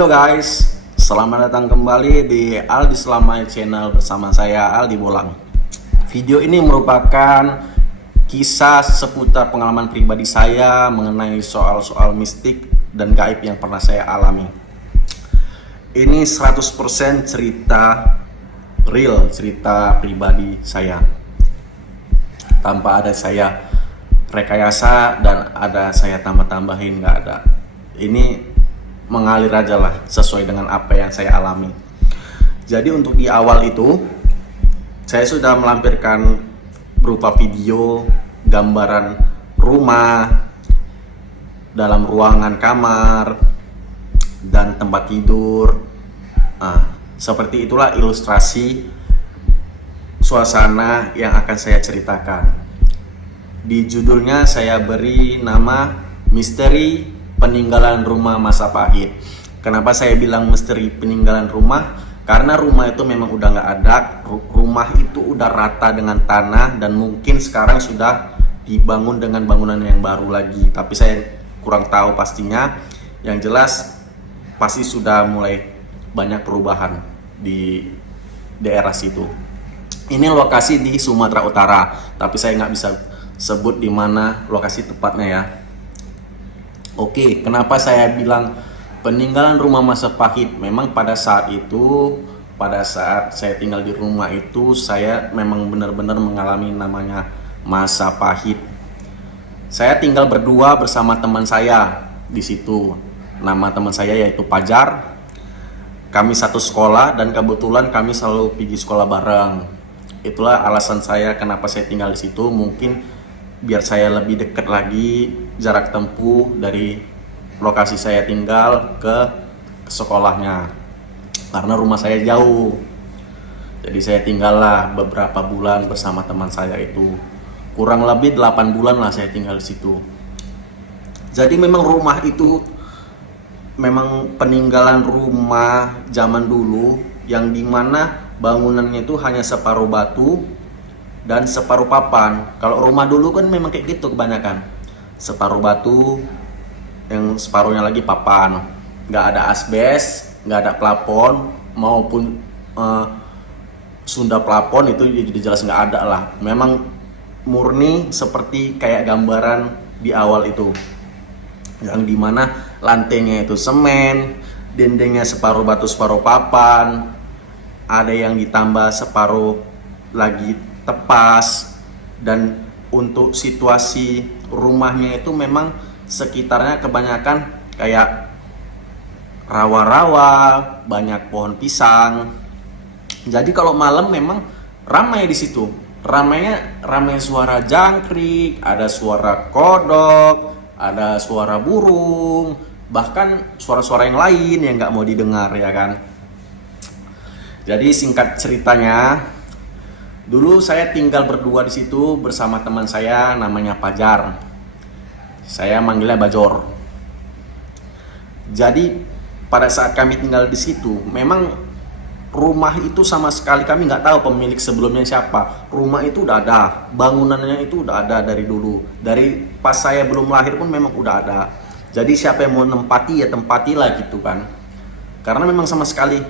Halo guys, selamat datang kembali di Aldi Selamai Channel bersama saya Aldi Bolang. Video ini merupakan kisah seputar pengalaman pribadi saya mengenai soal-soal mistik dan gaib yang pernah saya alami. Ini 100% cerita real, cerita pribadi saya. Tanpa ada saya rekayasa dan ada saya tambah-tambahin, nggak ada. Ini mengalir aja lah sesuai dengan apa yang saya alami. Jadi untuk di awal itu saya sudah melampirkan berupa video, gambaran rumah, dalam ruangan kamar, dan tempat tidur. Seperti itulah ilustrasi suasana yang akan saya ceritakan. Di judulnya saya beri nama Misteri Peninggalan Rumah Masa Pahit. Kenapa saya bilang misteri peninggalan rumah? Karena rumah itu memang udah nggak ada. Rumah itu udah rata dengan tanah dan mungkin sekarang sudah dibangun dengan bangunan yang baru lagi. Tapi saya kurang tahu pastinya. Yang jelas pasti sudah mulai banyak perubahan di daerah situ. Ini lokasi di Sumatera Utara, tapi saya nggak bisa sebut di mana lokasi tepatnya ya. Oke, kenapa saya bilang peninggalan rumah masa pahit? Memang pada saat itu, pada saat saya tinggal di rumah itu, saya memang benar-benar mengalami namanya masa pahit. Saya tinggal berdua bersama teman saya di situ. Nama teman saya yaitu Pajar. Kami satu sekolah dan kebetulan kami selalu pergi sekolah bareng. Itulah alasan saya kenapa saya tinggal di situ. Mungkin biar saya lebih dekat lagi jarak tempuh dari lokasi saya tinggal ke sekolahnya, karena rumah saya jauh. Jadi saya tinggallah beberapa bulan bersama teman saya itu, kurang lebih 8 bulan lah saya tinggal di situ. Jadi memang rumah itu memang peninggalan rumah zaman dulu yang dimana bangunannya itu hanya separuh batu dan separuh papan. Kalau rumah dulu kan memang kayak gitu kebanyakan, separuh batu, yang separuhnya lagi papan. Nggak ada asbes, nggak ada plafon, maupun sunda plafon itu jadi jelas nggak ada lah. Memang murni seperti kayak gambaran di awal itu, yang dimana lantainya itu semen, dindingnya separuh batu separuh papan, ada yang ditambah separuh lagi tepas. Dan untuk situasi rumahnya itu memang sekitarnya kebanyakan kayak rawa-rawa, banyak pohon pisang. Jadi kalau malam memang ramai di situ. Ramai suara jangkrik, ada suara kodok, ada suara burung, bahkan suara-suara yang lain yang nggak mau didengar ya kan. Jadi singkat ceritanya, dulu saya tinggal berdua di situ bersama teman saya namanya Pajar. Saya manggilnya Bajor. Jadi pada saat kami tinggal di situ, memang rumah itu sama sekali kami nggak tahu pemilik sebelumnya siapa. Rumah itu udah ada, bangunannya itu udah ada dari dulu. Dari pas saya belum lahir pun memang udah ada. Jadi siapa yang mau nempati ya tempatilah gitu kan. Karena memang sama sekali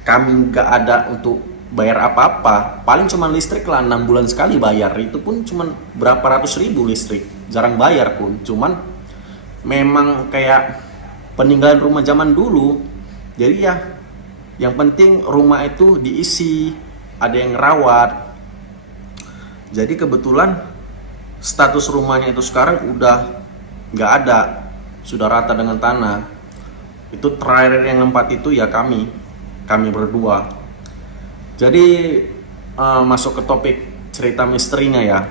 kami nggak ada untuk bayar apa-apa, paling cuma listrik lah 6 bulan sekali bayar, itu pun cuma berapa ratus ribu listrik, jarang bayar pun. Cuman memang kayak peninggalan rumah zaman dulu, jadi ya yang penting rumah itu diisi, ada yang rawat. Jadi kebetulan status rumahnya itu sekarang udah nggak ada, sudah rata dengan tanah. Itu terakhir yang nempat itu ya kami berdua. Jadi masuk ke topik cerita misterinya ya.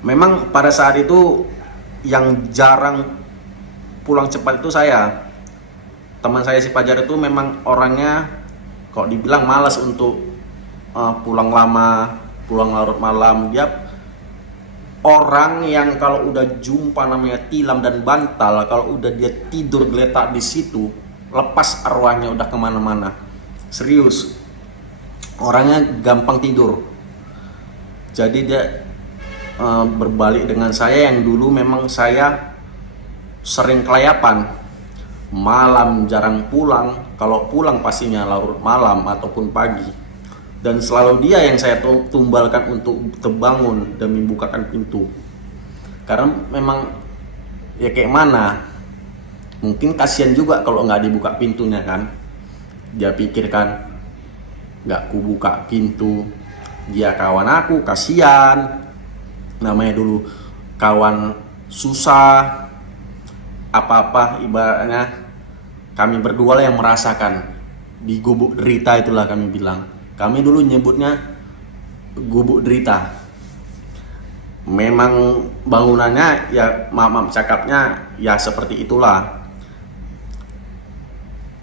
Memang pada saat itu yang jarang pulang cepat itu saya. Teman saya si Pajar itu memang orangnya kok dibilang malas untuk pulang lama, pulang larut malam. Dia orang yang kalau udah jumpa namanya tilam dan bantal, kalau udah dia tidur geletak di situ, lepas arwahnya udah kemana-mana. Serius, orangnya gampang tidur. Jadi dia berbalik dengan saya yang dulu memang saya sering kelayapan. malam jarang pulang, kalau pulang pastinya larut malam ataupun pagi. Dan selalu dia yang saya tumbalkan untuk terbangun dan membukakan pintu. Karena memang ya kayak mana, mungkin kasihan juga kalau nggak dibuka pintunya kan. Dia pikirkan nggak ku buka pintu, dia kawan aku, kasihan. Namanya dulu kawan susah, apa-apa ibaratnya kami berdua lah yang merasakan di gubuk derita itulah kami bilang. Kami dulu nyebutnya gubuk derita. Memang bangunannya ya maaf cakapnya ya seperti itulah.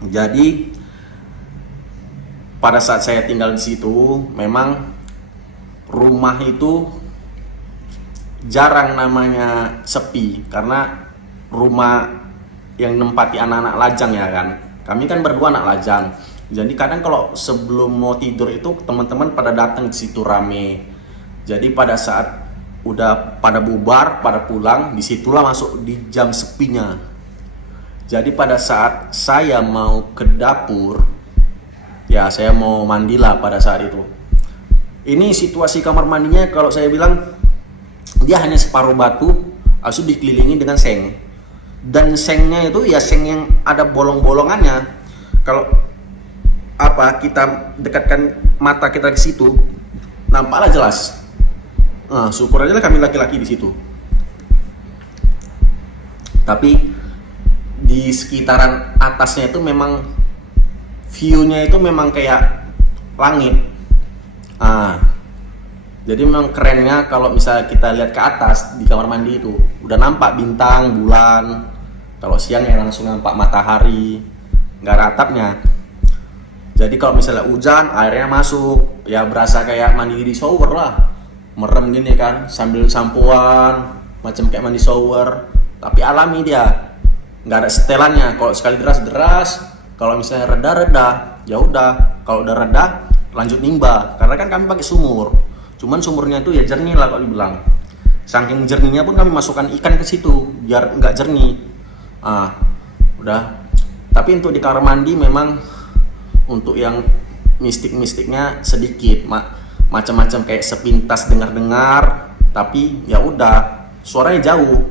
Jadi pada saat saya tinggal di situ memang rumah itu jarang namanya sepi, karena rumah yang nempati anak-anak lajang ya kan. Kami kan berdua anak lajang. Jadi kadang kalau sebelum mau tidur itu teman-teman pada datang di situ rame. Jadi pada saat udah pada bubar, pada pulang, disitulah masuk di jam sepinya. Jadi pada saat saya mau ke dapur, ya saya mau mandilah pada saat itu. Ini situasi kamar mandinya kalau saya bilang dia hanya separuh batu, habis itu dikelilingi dengan seng. Dan sengnya itu ya seng yang ada bolong-bolongannya. Kalau kita dekatkan mata kita ke situ, nampaklah jelas. Nah, syukur aja lah kami laki-laki di situ. Tapi di sekitaran atasnya itu memang view-nya itu memang kayak langit. Jadi memang kerennya kalau misalnya kita lihat ke atas di kamar mandi itu udah nampak bintang, bulan. Kalau siang ya langsung nampak matahari, nggak ada atapnya. Jadi kalau misalnya hujan, airnya masuk, ya berasa kayak mandi di shower lah. Merem gini kan, sambil sampoan, macam kayak mandi shower. Tapi alami dia, nggak ada setelannya. Kalau sekali deras, kalau misalnya reda, ya udah. Kalau udah reda, lanjut nimba. Karena kan kami pakai sumur. Cuman sumurnya itu ya jernih lah kalau dibilang. Saking jernihnya pun kami masukkan ikan ke situ, biar nggak jernih. Udah. Tapi untuk di kamar mandi memang untuk yang mistik-mistiknya sedikit, macam-macam kayak sepintas dengar-dengar, tapi ya udah suaranya jauh,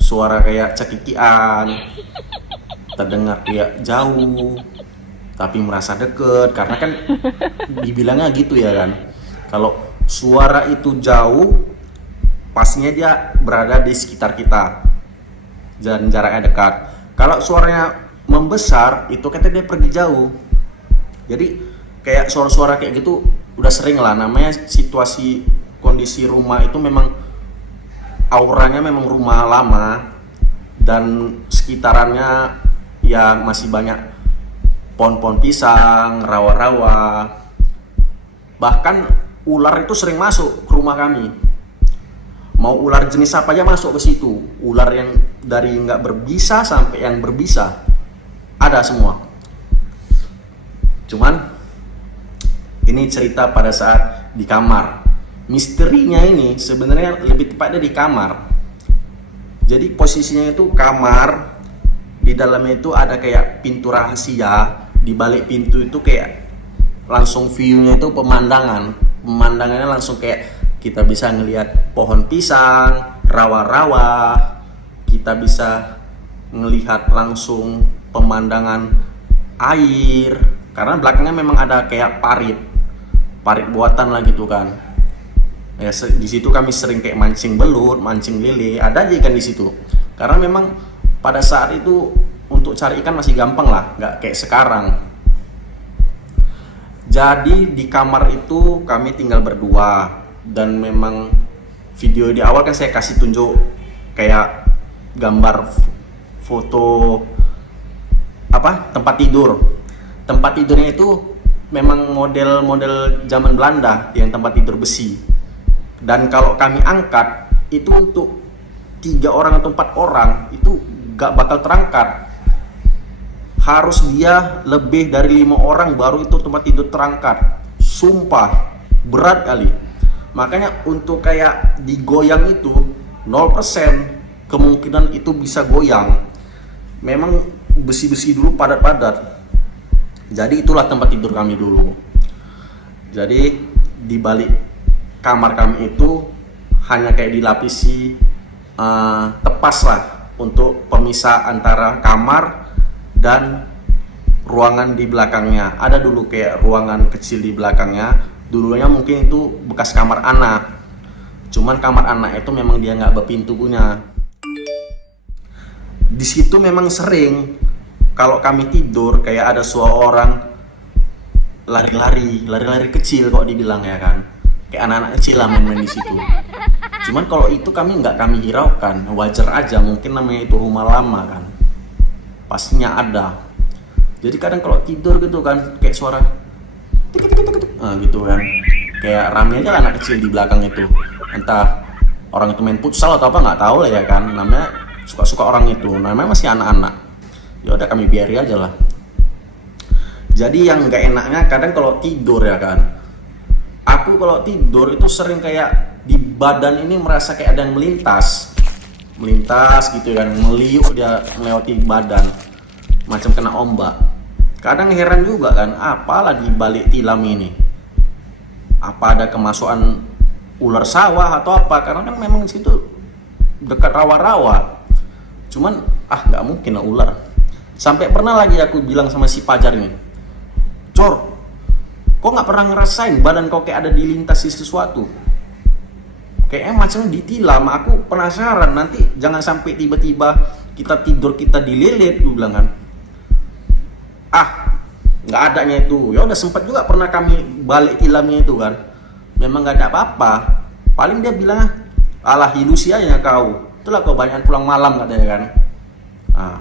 suara kayak cekikian, terdengar kayak jauh, tapi merasa deket, karena kan dibilangnya gitu ya kan. Kalau suara itu jauh, pastinya dia berada di sekitar kita dan jaraknya dekat. Kalau suaranya membesar, itu katanya dia pergi jauh. Jadi kayak suara-suara kayak gitu udah sering lah, namanya situasi kondisi rumah itu memang auranya memang rumah lama dan sekitarannya ya masih banyak pohon-pohon pisang, rawa-rawa. Bahkan ular itu sering masuk ke rumah kami. Mau ular jenis apa aja masuk ke situ. Ular yang dari nggak berbisa sampai yang berbisa ada semua. Cuman ini cerita pada saat di kamar. Misterinya ini sebenarnya lebih tepatnya di kamar. Jadi posisinya itu kamar, di dalamnya itu ada kayak pintu rahasia. Di balik pintu itu kayak langsung view-nya itu pemandangannya langsung kayak kita bisa ngelihat pohon pisang, rawa-rawa, kita bisa ngelihat langsung pemandangan air. Karena belakangnya memang ada kayak parit buatan lah gitu kan. Ya di situ kami sering kayak mancing belut, mancing lele, ada aja ikan di situ. Karena memang pada saat itu untuk cari ikan masih gampang lah, nggak kayak sekarang. Jadi di kamar itu kami tinggal berdua, dan memang video di awal kan saya kasih tunjuk kayak gambar foto tempat tidur. Tempat tidurnya itu memang model zaman Belanda yang tempat tidur besi. Dan kalau kami angkat itu untuk 3 orang atau 4 orang itu gak bakal terangkat. Harus dia lebih dari 5 orang baru itu tempat tidur terangkat. Sumpah berat kali. Makanya untuk kayak digoyang itu 0% kemungkinan itu bisa goyang. Memang besi-besi dulu, padat-padat. Jadi itulah tempat tidur kami dulu. Jadi di balik kamar kami itu hanya kayak dilapisi tepas lah untuk pemisah antara kamar dan ruangan di belakangnya. Ada dulu kayak ruangan kecil di belakangnya. Dulunya mungkin itu bekas kamar anak. Cuman kamar anak itu memang dia nggak berpintu punya. Di situ memang sering kalau kami tidur kayak ada suara orang lari-lari kecil kok dibilang ya kan, kayak anak-anak kecil lah main-main di situ. Cuman kalau itu nggak kami hiraukan, wajar aja, mungkin namanya itu rumah lama kan, pastinya ada. Jadi kadang kalau tidur gitu kan kayak suara gitu kan, kayak rame aja anak kecil di belakang itu, entah orang itu main futsal atau apa nggak tahu lah ya kan, namanya suka-suka orang itu, namanya masih anak-anak. Ya udah kami biari aja lah. Jadi yang nggak enaknya kadang kalau tidur ya kan, aku kalau tidur itu sering kayak di badan ini merasa kayak ada yang melintas gitu kan, meliuk dia melewati badan, macam kena ombak. Kadang heran juga kan, apalah di balik tilam ini, apa ada kemasukan ular sawah atau apa, karena kan memang di situ dekat rawa-rawa. Cuman nggak mungkin lah ular. Sampai pernah lagi aku bilang sama si pacar ini, Cor, kok nggak pernah ngerasain badan kau kayak ada dilintasi sesuatu? Kayaknya macam ditilam. Aku penasaran, nanti jangan sampai tiba-tiba kita tidur kita dililit, gue bilang kan. Nggak adanya itu. Ya udah sempat juga pernah kami balik tilamnya itu kan. Memang nggak ada apa-apa. Paling dia bilang, alah ilusi aja kau. Itulah kau banyak pulang malam katanya kan.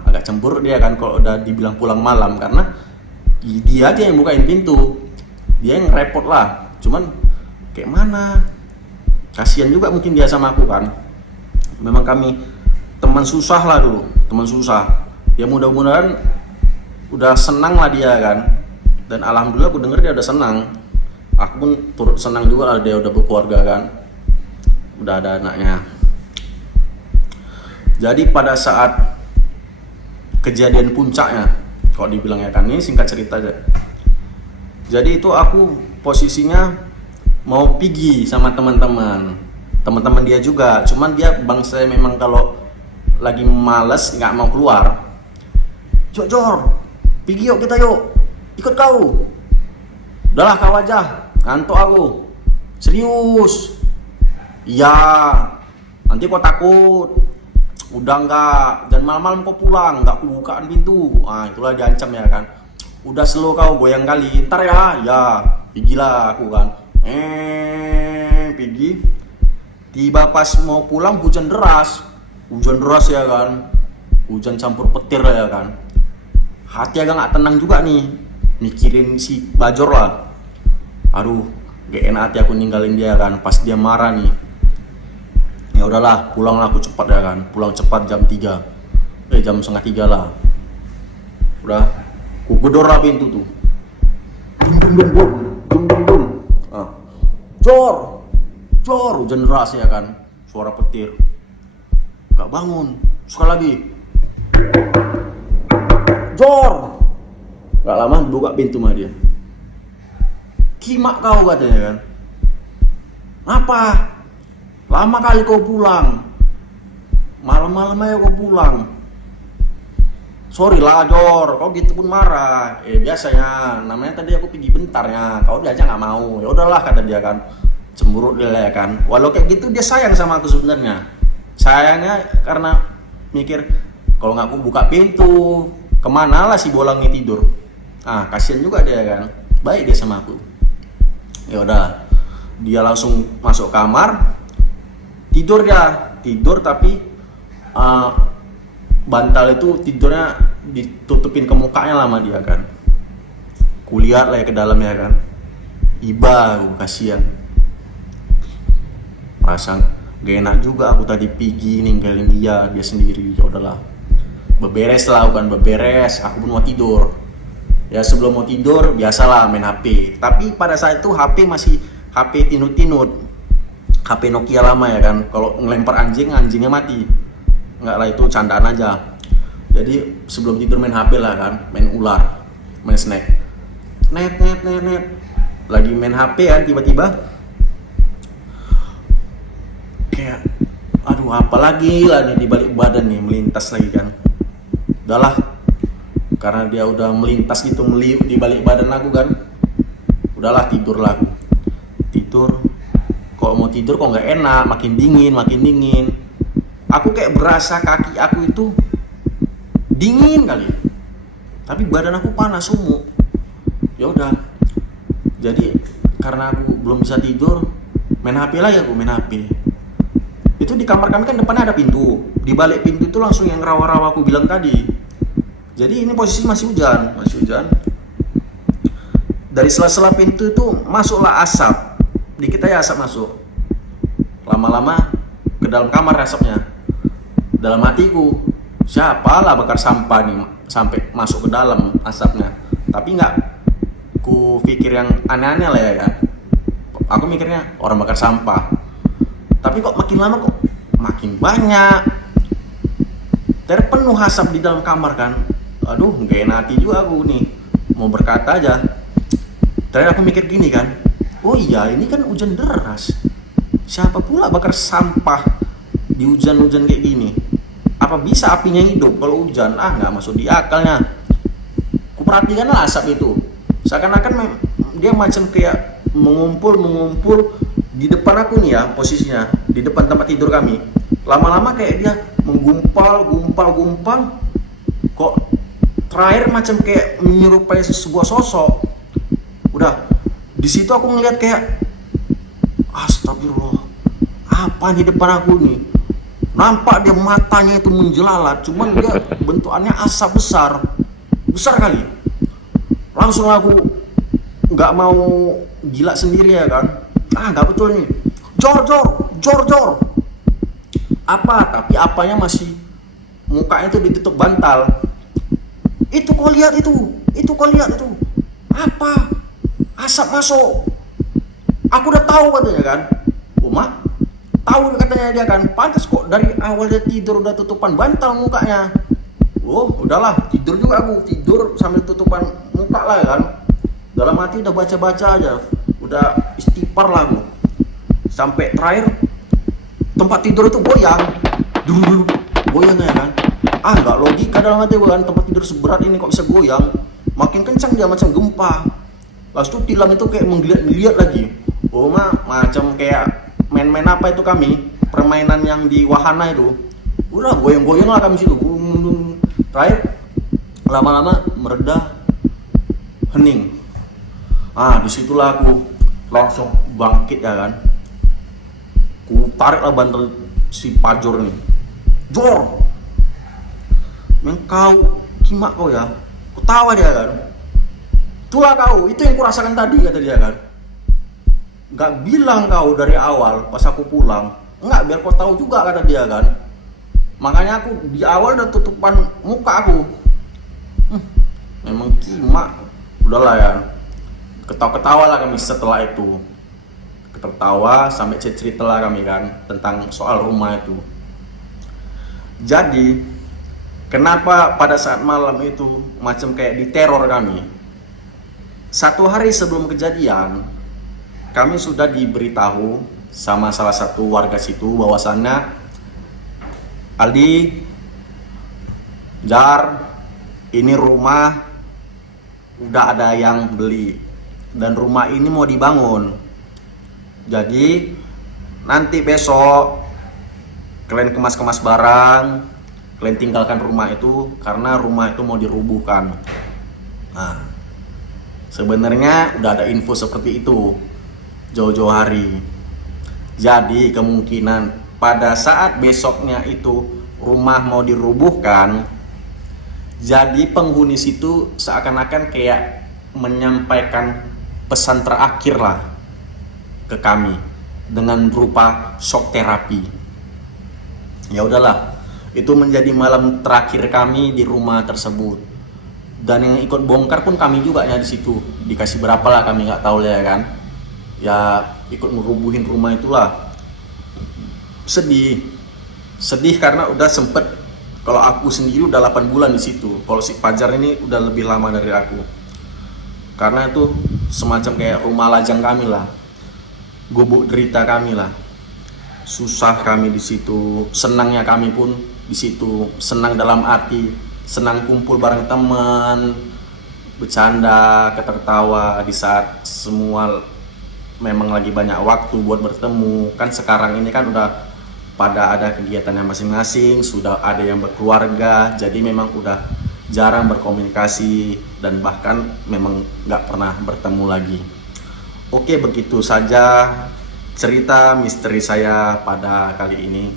Agak cemburu dia kan kalau udah dibilang pulang malam, karena dia aja yang bukain pintu, dia yang repot lah. Cuman kayak mana, kasihan juga mungkin dia sama aku kan. Memang kami teman susah lah dulu, teman susah. Ya mudah-mudahan udah senang lah dia kan. Dan alhamdulillah aku denger dia udah senang. Aku pun turut senang juga lah dia udah berkeluarga kan, udah ada anaknya. Jadi pada saat kejadian puncaknya, kalau dibilang ya kan, ini singkat cerita aja. Jadi itu aku posisinya mau pergi sama teman-teman dia juga. Cuman dia bangsa memang kalau lagi males nggak mau keluar. Jor, pergi yuk kita yuk, ikut kau. Udahlah kau aja, ngantuk aku. Serius? Iya. Nanti kau takut. Udah enggak, dan malam-malam kau pulang, enggak bukaan pintu. Itulah diancam ya kan. Udah slow kau goyang kali, ntar ya, pergilah aku kan. Pergi. Tiba pas mau pulang hujan deras ya kan. Hujan campur petir lah ya kan. Hati agak nggak tenang juga nih, mikirin si Bajor lah. Aduh, gak enak hati aku ninggalin dia kan, pas dia marah nih. Ya udahlah, pulang lah aku cepat ya kan. Pulang cepat jam 3. Jam setengah 3 lah. Udah, aku gedor lah pintu tuh. Dum. Cor, hujan deras ya kan. Suara petir. Gak bangun. Sekali lagi. Cor. Gak lama buka pintu sama dia. Kimak kau katanya kan. Apa? Lama kali kau pulang. Malam-malam aja kau pulang. Sorry lah Jor, kau gitu pun marah. Biasanya, namanya tadi aku pergi bentar ya. Kau diajak nggak mau. Ya udahlah kata dia kan. Cemburu dia ya kan. Walau kayak gitu dia sayang sama aku sebenarnya. Sayangnya karena mikir kalau nggak aku buka pintu, kemana lah si bolangnya tidur. Kasihan juga dia kan. Baik dia sama aku. Ya udah, dia langsung masuk kamar. Tidur tapi bantal itu tidurnya ditutupin ke mukanya lama dia kan. Kulihat lah ya ke dalam ya kan. Iba, kasihan. Merasa gak enak juga aku tadi pergi ninggalin dia sendiri. Ya udahlah, beberes, aku pun mau tidur. Ya sebelum mau tidur biasalah main HP. Tapi pada saat itu HP masih HP tinut-tinut. HP Nokia lama ya kan, kalau ngelempar anjingnya mati. Enggak lah, itu candaan aja. Jadi sebelum tidur main HP lah kan, main ular, main snack, net, lagi main HP kan, tiba-tiba kayak aduh apa lagi lah nih di balik badan nih, melintas lagi kan. Udahlah, karena dia udah melintas gitu meliuk di balik badan aku kan, udahlah tidur lah aku. Tidur, kok mau tidur kok nggak enak, makin dingin. Aku kayak berasa kaki aku itu dingin kali, tapi badan aku panas sumuk. Ya udah, jadi karena aku belum bisa tidur, main HP lah ya, aku main HP. Itu di kamar kami kan depannya ada pintu, di balik pintu itu langsung yang rawa-rawa aku bilang tadi. Jadi ini posisi masih hujan. Dari sela-sela pintu itu masuklah asap, dikit aja asap masuk. Lama-lama ke dalam kamar asapnya. Dalam hatiku, siapa lah bakar sampah nih sampai masuk ke dalam asapnya. Tapi nggak ku pikir yang aneh-aneh lah ya kan. Aku mikirnya orang bakar sampah. Tapi kok makin lama kok makin banyak. Terpenuh asap di dalam kamar kan. Aduh, nggak enak hati juga aku nih. Mau berkata aja. Terakhir aku mikir gini kan. Oh iya, ini kan hujan deras. Siapa pula bakar sampah di hujan-hujan kayak gini? Apa bisa apinya hidup kalau hujan? Nggak masuk di akalnya. Kuperhatikan lah asap itu. Seakan-akan dia macam kayak mengumpul di depan aku nih ya, posisinya di depan tempat tidur kami. Lama-lama kayak dia menggumpal. Kok terakhir macam kayak menyerupai sebuah sosok. Udah, di situ aku ngeliat kayak astagfirullah, apa di depan aku nih? Nampak dia matanya itu menjelalat, cuman dia bentukannya asap besar kali. Langsung aku nggak mau gila sendiri ya kan. Nggak betul nih. Jor. Apa? Tapi apanya masih mukanya itu ditutup bantal. Itu kau lihat itu. Apa? Asap masuk. Aku udah tahu katanya kan. Uma tahu katanya dia kan, pantas kok dari awal dia tidur udah tutupan bantal mukanya. Oh udahlah, tidur juga aku, tidur sambil tutupan muka lah kan. Dalam hati udah baca aja, udah istighfar lah aku. Sampai terakhir tempat tidur itu goyang, goyang ya kan. Nggak logika dalam hati gue kan, tempat tidur seberat ini kok bisa goyang. Makin kencang dia, macam gempa. Lalu tuh tilam itu kayak menggeliat lagi. Oh macam kayak main-main apa itu kami, permainan yang di wahana itu. Udah goyang-goyang lah kami situ. Terakhir lama-lama mereda, hening. Disitulah aku langsung bangkit ya kan. Ku tarik lah bantal si Pajor nih. Jor, kau kimak kau ya. Ku tawa dia kan. Itulah kau, itu yang kurasakan tadi kata dia kan. Gak bilang kau dari awal pas aku pulang. Enggak, biar kau tahu juga kata dia kan. Makanya aku di awal udah tutupan muka aku. Memang kimak. Udahlah ya. Ketawa-ketawa lah kami setelah itu. Ketawa sampai cerita lah kami kan tentang soal rumah itu. Jadi kenapa pada saat malam itu macam kayak diteror kami? 1 hari sebelum kejadian, kami sudah diberitahu sama salah satu warga situ bahwasannya Aldi, Jar, ini rumah udah ada yang beli dan rumah ini mau dibangun. Jadi nanti besok kalian kemas-kemas barang, kalian tinggalkan rumah itu karena rumah itu mau dirubuhkan. Sebenarnya udah ada info seperti itu jauh-jauh hari. Jadi kemungkinan pada saat besoknya itu rumah mau dirubuhkan, jadi penghuni situ seakan-akan kayak menyampaikan pesan terakhir lah ke kami dengan berupa shock terapi. Ya udahlah, itu menjadi malam terakhir kami di rumah tersebut. Dan yang ikut bongkar pun kami juga ya di situ. Dikasih berapa lah kami nggak tahu ya kan. Ya ikut merubuhin rumah itulah. Sedih karena udah sempet Kalau aku sendiri udah 8 bulan di situ. Kalau si Fajar ini udah lebih lama dari aku. Karena itu semacam kayak rumah lajang kami lah. Gubuk derita kami lah. Susah kami di situ, senangnya kami pun di situ. Senang dalam arti, senang kumpul bareng teman, bercanda, ketertawa di saat semua memang lagi banyak waktu buat bertemu. Kan sekarang ini kan udah pada ada kegiatannya masing-masing, sudah ada yang berkeluarga, jadi memang udah jarang berkomunikasi dan bahkan memang nggak pernah bertemu lagi. Oke, begitu saja cerita misteri saya pada kali ini.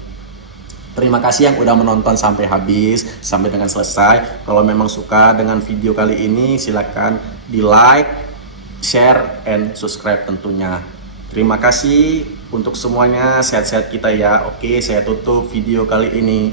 Terima kasih yang udah menonton sampai habis, sampai dengan selesai. Kalau memang suka dengan video kali ini, silakan di like, share, and subscribe tentunya. Terima kasih untuk semuanya, sehat-sehat kita ya. Oke, saya tutup video kali ini.